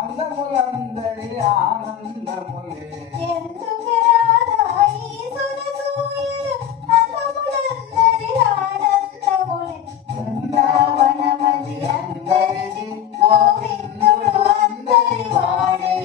అందములందరి ఆనందములే. ఎందుకు రాధా ఈ సురసూయలు అందములందరి ఆనందములే. బృందావనమది అందరిది గోవిందుడు అందరి వాడే.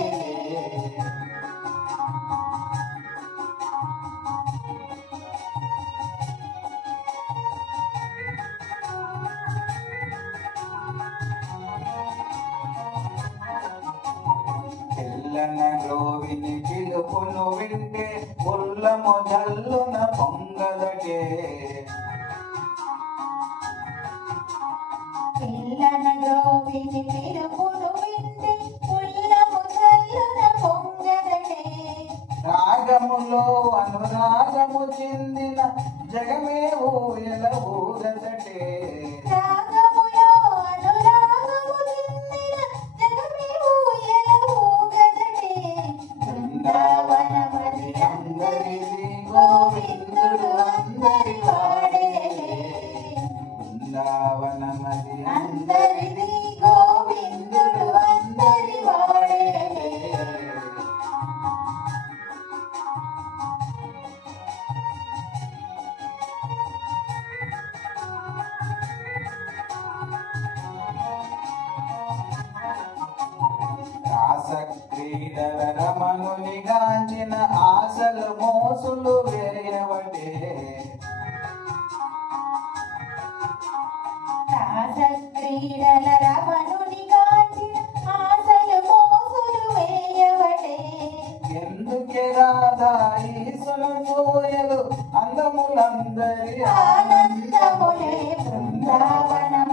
తెల్లన గ్రోవిని పిలుపును వింటే ఉల్లము జల్లున పొంగదటే. పిల్లన గ్రోవిని పిలుపును వింటే ఉల్లము జల్లున పొంగదటే. రాగములో అనురాగము చెందిన జగమే ఊయల ఊగదటే. రాగములో అనురాగము చెందిన జగమే ఊయల ఊగదటే. బృందావనమది అందరిది గోవిందుడు అందరి వాడే. బృందావనమది అందరిది గోవిందుడు అందరి వాడే. క్రీడల రమణుని గాంచిన ఆశలు మోసులు వేయవటే. క్రీడల రమణుని గాంచిన ఆశలు మోసులు వేయవటే. ఎందుకే రాధా ఈ సునసూయలు అందములందరి ఆనందములే. బృందావనం